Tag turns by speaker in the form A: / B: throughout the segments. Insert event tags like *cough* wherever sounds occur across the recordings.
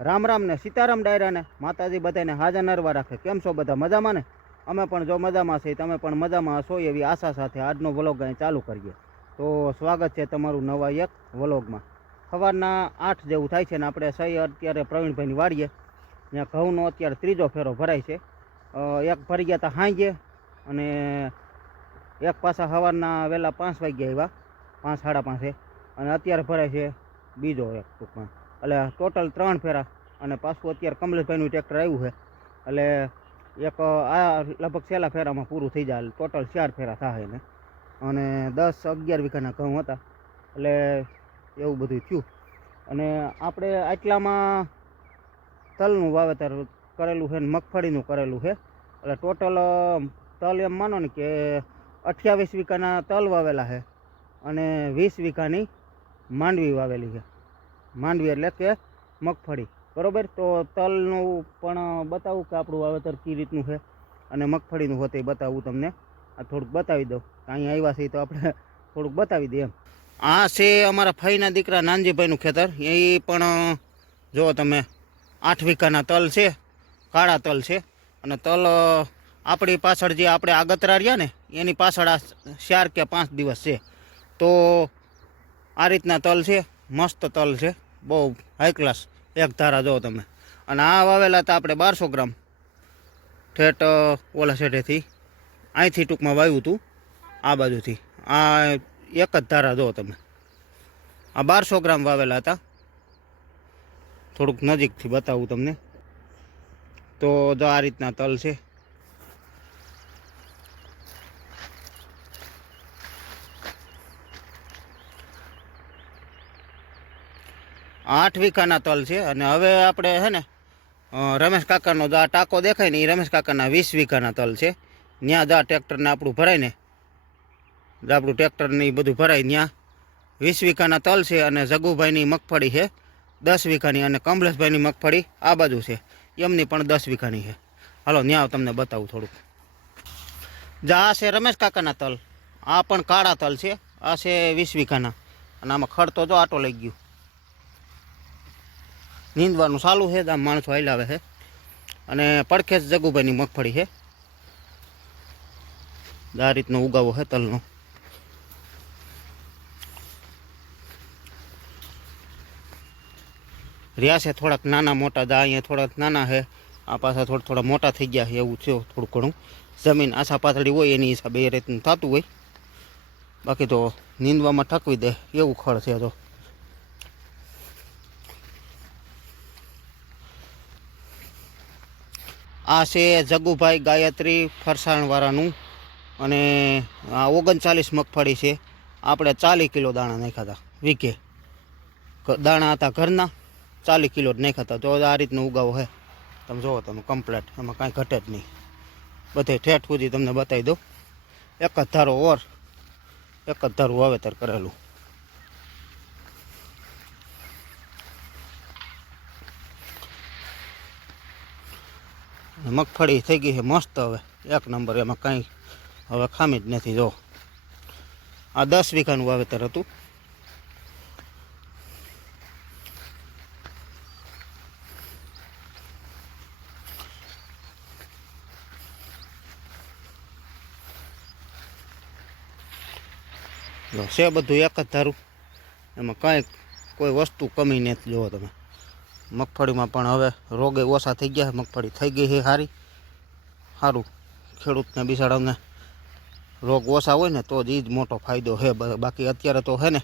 A: રામ રામ ને સીતારામ ડાયરાને માતાજી બધાને હાજર નરવા રાખે. કેમ છો બધા મજામાં ને? અમે પણ જો મજામાં છીએ, તમે પણ મજામાં હશો એવી આશા સાથે આજનો વ્લોગ અહીં ચાલુ કરીએ. તો સ્વાગત છે તમારું નવા એક વ્લોગમાં સવારના આઠ જેવું થાય છે ને આપણે સહી અત્યારે પ્રવીણભાઈની વાડીએ. ત્યાં ઘઉંનો અત્યારે ત્રીજો ફેરો ભરાય છે. એક ભરી ગયા હતા હાંજે અને એક પાછા સવારના વહેલા પાંચ વાગ્યા આવ્યા. પાંચ, સાડા પાંચે. અને અત્યારે ભરાય છે બીજો એક ટૂંકમાં. એટલે ટોટલ ત્રણ ફેરા અને પાછું અત્યારે કમલેશભાઈનું ટ્રેક્ટર આવ્યું છે. એટલે એક, આ લગભગ છેલ્લા ફેરામાં પૂરું થઈ જાય. ટોટલ ચાર ફેરા થાય ને અને દસ અગિયાર વીઘાના ઘઉં હતા. એટલે એવું બધું થયું. અને આપણે આટલામાં તલનું વાવેતર કરેલું છે ને મગફળીનું કરેલું છે. એટલે ટોટલ તલ એમ માનો ને કે અઠ્યાવીસ વીઘાના તલ વાવેલા છે. અને વીસ વીઘાની માંડવી વાવેલી છે. માંડવી એટલે કે મગફળી. બરાબર? તો તલનું પણ બતાવું કે આપણું વાવેતર કઈ રીતનું છે? અને મગફળીનું હોતે એ બતાવું તમને. આ થોડુંક બતાવી દઉં. અહીંયા આવ્યા છીએ તો આપણે *laughs* થોડુંક બતાવી દઈએ એમ. આ છે અમારા ફઈના દીકરા નાનજીભાઈનું ખેતર. એ પણ જુઓ તમે, આઠ વીઘાના તલ છે, કાળા તલ છે. અને તલ આપણી પાછળ જે આપણે આગતરા રહ્યા ને, એની પાછળ આ ચાર કે પાંચ દિવસ છે. તો આ રીતના તલ છે. મસ્ત તલ છે. બહુ હાઈ ક્લાસ એક ધારા જો તમે. અને આ વાવેલા હતા આપણે બારસો ગ્રામ. ઠેઠ ઓલા શેઠેથી અહીંથી ટૂંકમાં વાવ્યું હતું આ બાજુથી. આ એક જ ધારા જો તમે. આ બારસો ગ્રામ વાવેલા હતા. થોડુંક નજીકથી બતાવું તમને. તો જો આ રીતના તલ છે. આઠ વીઘાના તલ છે અને હવે આપણે છે ને રમેશ કાકાનો આ ટાંકો દેખાય ને એ રમેશ કાકાના વીસ વીઘાના તલ છે. ત્યાં જા ટ્રેક્ટરને આપણું ભરાય ને આપણું ટ્રેક્ટરને એ બધું ભરાય ત્યાં વીસ વીઘાના તલ છે અને જગુભાઈની મગફળી છે, દસ વીઘાની અને કમલેશભાઈની મગફળી આ બાજુ છે. એમની પણ દસ વીઘાની છે. હાલો ત્યાં તમને બતાવું થોડુંક. જા આ છે રમેશ કાકાના તલ, આ પણ કાળા તલ છે, આ છે વીસ વીઘાના. અને આમાં ખડ જો આટો લઈ ગયું. નીંદવાનું ચાલુ છે આમ માણસો હલાવે છે. અને પડખે જ જગુભાઈની મગફળી છે. આ રીતનો ઉગાવો છે તલનો. રહ્યા છે થોડાક નાના મોટા, દા અહીંયા થોડાક નાના છે. આ પાછા થોડા થોડા મોટા થઈ ગયા છે, એવું છે થોડું ઘણું. જમીન આછા પાતળી હોય એની હિસાબે એ રીતનું થતું હોય. બાકી તો નીંદવામાં ઠકવી દે, એવું ખડ છે તો. આ છે જગુભાઈ ગાયત્રી ફરસાણવાળાનું અને આ ઓગણચાલીસ મગફળી છે. આપણે ચાલીસ કિલો દાણા નાખ્યા હતા વીઘે દાણા હતા ઘરના, ચાલીસ કિલો જ નાખ્યા હતા. તો આ રીતનો ઉગાવો હે. તમે જુઓ તમે કમ્પ્લેટ એમાં કાંઈ ઘટે જ નહીં. બધે ઠેઠ સુધી તમને બતાવી દઉં. એક જ ધારો ઓર, એક જ ધારું વાવેતર કરેલું. મગફળી થઈ ગઈ છે મસ્ત હવે. એક નંબર એમાં કાંઈ હવે ખામી જ નથી, જો. આ દસ વીઘાનું વાવેતર હતું. છે બધું એક જ ધારું. એમાં કાંઈ કોઈ વસ્તુ કમી નથી, જુઓ તમે. મગફળીમાં પણ હવે રોગે ઓછા થઈ ગયા મગફળી થઈ ગઈ છે સારી સારું ખેડૂતને બિસાડાને રોગ ઓછા હોય ને તો જ એ જ મોટો ફાયદો છે. બાકી અત્યારે તો છે ને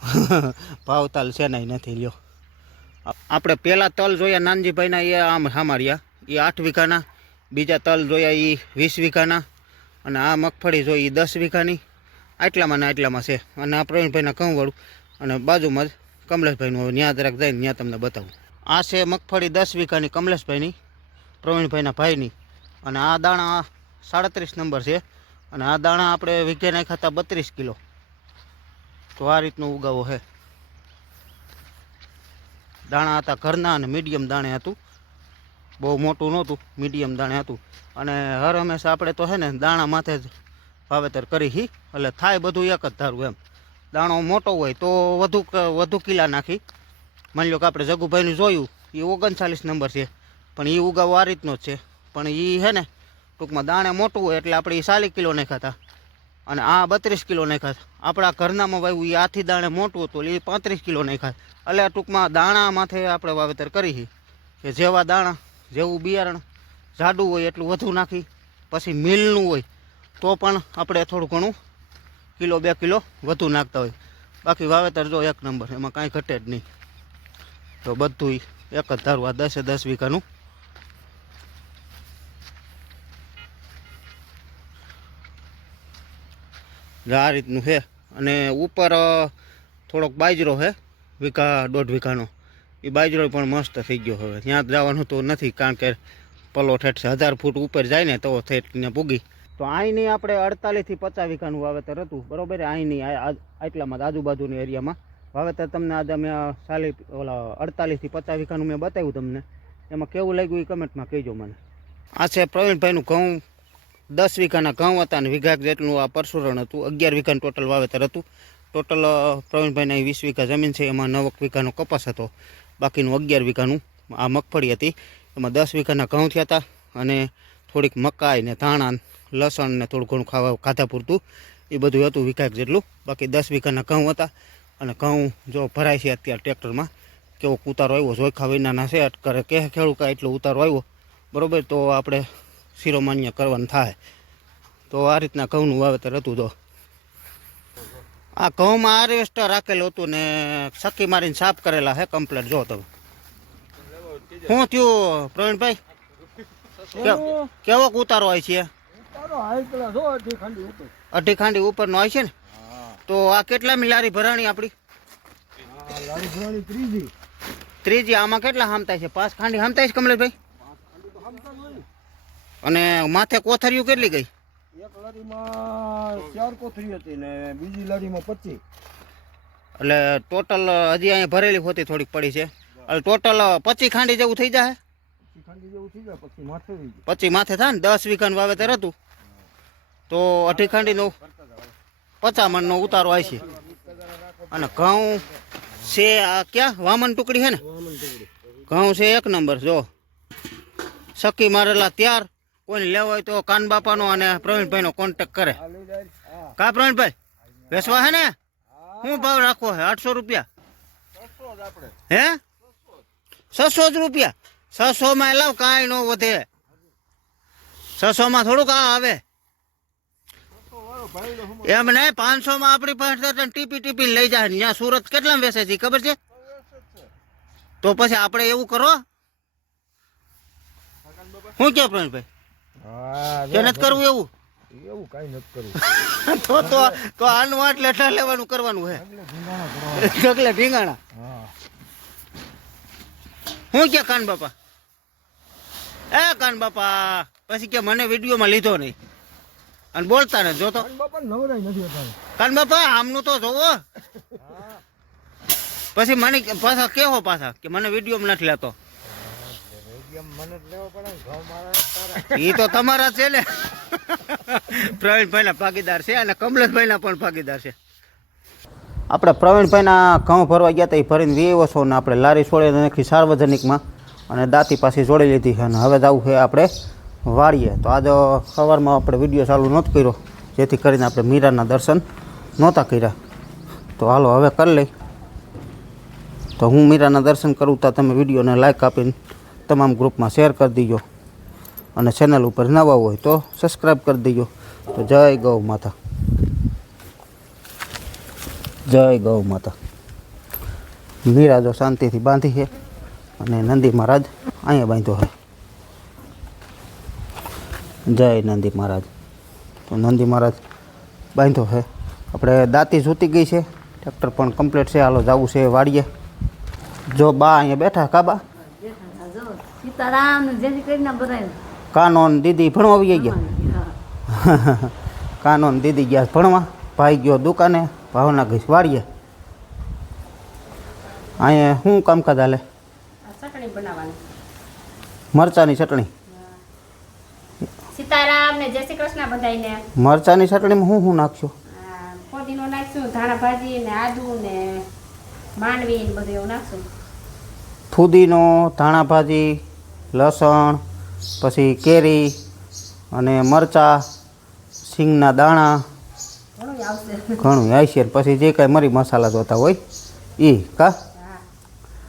A: *laughs* ભાવતાલ છે ને નથી લ્યો. આપણે પહેલાં તલ જોયા નાનજીભાઈના, એ આમ સામાર્યા એ આઠ વીઘાના, બીજા તલ જોયા એ વીસ વીઘાના, અને આ મગફળી જોઈ એ દસ વીઘાની. આટલામાં ને આટલામાં છે. અને આ પ્રવીણભાઈના ઘઉંવાળું. અને બાજુમાં જ કમલેશભાઈનું હવે ત્યાં જરાક જઈને ત્યાં તમને બતાવું. આ છે મગફળી દસ વીઘાની કમલેશભાઈની, પ્રવીણભાઈના ભાઈની. અને આ દાણા સાડત્રીસ નંબર છે. અને આ દાણા આપણે વીઘે નાખ્યા બત્રીસ કિલો. તો આ રીતનો ઉગાવો છે દાણા હતા ઘરના અને મીડિયમ દાણે હતું. બહુ મોટું નહોતું, મીડિયમ દાણે હતું. અને હર હંમેશા આપણે તો છે ને દાણા માથે જ વાવેતર કરી હી એટલે થાય બધું એક જ ધારું એમ. દાણો મોટો હોય તો વધુ વધુ કિલા નાખી. માની લો કે આપણે જગુભાઈનું જોયું, એ ઓગણચાલીસ નંબર છે. પણ એ ઉગાવો આ રીતનો જ છે. પણ એ છે ને, ટૂંકમાં દાણે મોટું હોય એટલે આપણે એ ચાલીસ કિલો નહીં ખાતા અને આ બત્રીસ કિલો નહીં ખાતા આપણા ઘરનામાં વાવ્યું એ આથી દાણે મોટું હતું એ પાંત્રીસ કિલો નહીં ખાત એટલે ટૂંકમાં દાણા માથે આપણે વાવેતર કરી કે જેવા દાણા, જેવું બિયારણ, જાડું હોય એટલું વધુ નાખી. પછી મિલનું હોય, તો પણ આપણે થોડું ઘણું કિલો, બે કિલો વધુ નાખતા હોય. બાકી વાવેતર જો એક નંબર, એમાં કાંઈ ઘટે જ નહીં. તો બધું એક જ ધારું, આ દસે દસ વીઘાનું. આ રીતનું છે. અને ઉપર થોડોક બાજરો છે, વીઘા, દોઢ વીઘાનો. એ બાજરો પણ મસ્ત થઈ ગયો હવે. ત્યાં જવાનું તો નથી, કારણ કે પલો ઠેઠ હજાર ફૂટ ઉપર જાય ને તો ઠેઠ ને પૂગી. તો અહીંની આપણે અડતાલીસથી પચાસ વીઘાનું વાવેતર હતું, બરોબર? અહીંની આટલામાં આજુબાજુની એરિયામાં. વાવેતર તમને આજે મેં સાલી ઓલા અડતાલીસથી પચાસ વીઘાનું મેં બતાવ્યું તમને. એમાં કેવું લાગ્યું એ કમેન્ટમાં કહેજો મને. આ છે પ્રવીણભાઈનું ઘઉં. દસ વીઘાના ઘઉં હતા અને વીઘા જેટલું આ પરશુરણ હતું. અગિયાર વીઘાનું ટોટલ વાવેતર હતું. ટોટલ પ્રવીણભાઈના વીસ વીઘા જમીન છે. એમાં નવક વીઘાનો કપાસ હતો. બાકીનું અગિયાર વીઘાનું આ મગફળી હતી. એમાં દસ વીઘાના ઘઉં થયા હતા અને થોડીક મકાઈ ને ધાણા લસણ ને થોડું ઘણું ખાવા ખાધા પૂરતું. એ બધું હતું વીઘાક જેટલું. બાકી દસ વીઘાના ઘઉં હતા. અને ઘઉં જો ભરાય છે અત્યારે ટ્રેક્ટરમાં કેવો ઉતારો આવ્યો જોઈખા વિનાના છે. અટકરે કે ખેડૂત કાંઈ એટલો ઉતારો આવ્યો. બરાબર તો આપણે શિરોમાન્ય કરવાનું થાય. તો આ રીતના ઘઉંનું વાવેતર હતું તો. આ ઘઉંમાં હાર્વેસ્ટર રાખેલું હતું ને સખી મારીને સાફ કરેલા છે કમ્પ્લેટ જો તમે. શું થયું પ્રવીણભાઈ? કેવો ઉતારો હોય છે? અઢી ખાંડી ઉપરનો હોય છે ને? તો આ કેટલામી લારી ભરાણી આપણી ત્રીજી. ત્રીજી આમાં કેટલા હામતા છે? પાંચ ખાંડી હામતા છે કમલેશભાઈ? અને માથે કોથરિયું કેટલી ગઈ?
B: એક લારીમાં ચાર કોથળી હતી ને બીજી લારીમાં પચીસ.
A: એટલે ટોટલ હજી અહીંયા ભરેલી હોતી થોડીક પડી છે. એટલે ટોટલ પચીસ ખાંડી જેવું થઈ જાય
B: પછી માથે
A: થાય ને દસ વીઘાનું વાવેતર હતું. તો અઢી ખાંડીનો પચાસ મણનો ઉતારો આવે છે. અને ઘઉં છે આ ક્યાં? વામન ટુકડી છે ને? ઘઉં છે એક નંબર, જો. સકી મારેલા ત્યાર, કોઈને લેવો હોય તો કાન બાપાનો અને પ્રવીણભાઈનો કોન્ટેક કરે. કા પ્રવીણભાઈ? બેસવા હે ને? શું ભાવ રાખવો હે? આઠસો રૂપિયા. હે? છસો જ રૂપિયા. છસો માં લાવ, કાંઈ ન વધે. છસો માં થોડુંક આ આવે. એમ નહીં પાંચસો માં આપણી પાસે ટીપી ટીપી લઈ જાય ત્યાં સુરત કેટલા વેસે છે ખબર છે? તો પછી આપણે એવું કરો. શું કે પ્રવીણભાઈ?
B: હા
A: કે નથી કરવું એવું?
B: એવું કાંઈ નથી કરવું. *laughs*
A: તો તો તો આનું એટલા લેવાનું કરવાનું હે. ઢગલે ઢીંગાણા.
B: હું
A: કે કાન બાપા? એ કાન બાપા પછી કે મને વિડીયોમાં લીધો નહીં. અને બોલતા ને
B: નથી અત્યારે.
A: કાન બાપા આમનું તો જોવો. પછી મને પાછા કેવો પાછા? કે મને વીડિયો નથી લેતો.
B: જ
A: એ તો તમારા છે ને. પ્રવીણભાઈ ના ભાગીદાર છે અને કમલેશભાઈ ના પણ ભાગીદાર છે. આપણે પ્રવીણભાઈના ઘઉં ભરવા ગયા હતા એ ભરીને વીવો છો ને આપણે લારી છોડીને નાખી સાર્વજનિકમાં અને દાંતી પાછી જોડી લીધી છે અને હવે જવું છે આપણે વાળીએ. તો આજે સવારમાં આપણે વીડિયો ચાલુ નહોતો કર્યો, જેથી કરીને આપણે મીરાના દર્શન નહોતા કર્યા. તો હાલો હવે કરી લઈ. તો હું મીરાના દર્શન કરું તો તમે વિડીયોને લાઇક આપીને તમામ ગ્રુપમાં શેર કરી દીજો. અને ચેનલ ઉપર નવા હોય તો સબસ્ક્રાઈબ કરી દેજો. તો જય ગૌ માતા. જય ગૌ માતા. મીરાજો શાંતિથી બાંધી છે અને નંદી મહારાજ અહીંયા બાંધ્યો છે. જય નંદી મહારાજ. તો નંદી મહારાજ બાંધો છે આપણે દાંતી સૂતી ગઈ છે. ટ્રેક્ટર પણ કમ્પ્લીટ છે. હાલો જવું છે વાડીએ. જો બા અહીંયા બેઠા કાબા
C: જો સીતારામ ને જય શ્રી કૃષ્ણ બધા
A: કાનો દીદી ભણવા આવી ગયા? કાનો દીદી ગયા ભણવા? ભાઈ ગયો દુકાને. ભાવના ગઈ વાડીએ. અહીંયા શું કામકાજ હાલે? મરચાની ચટણી.
C: સીતારામ ને જય શ્રી કૃષ્ણ બધાને
A: મરચાની ચટણીમાં હું હું નાખશો?
C: ફોદીનો નાખશું ધાણા ભાજી ને આદુ ને માંડવી ને બધું એવું નાખશું.
A: ફુદીનો ધાણા ભાજી લસણ પછી કેરી અને મરચાં સિંગના દાણા. ઘણું આવશે. પછી જે કાંઈ મરી મસાલા જોતા હોય એ કા?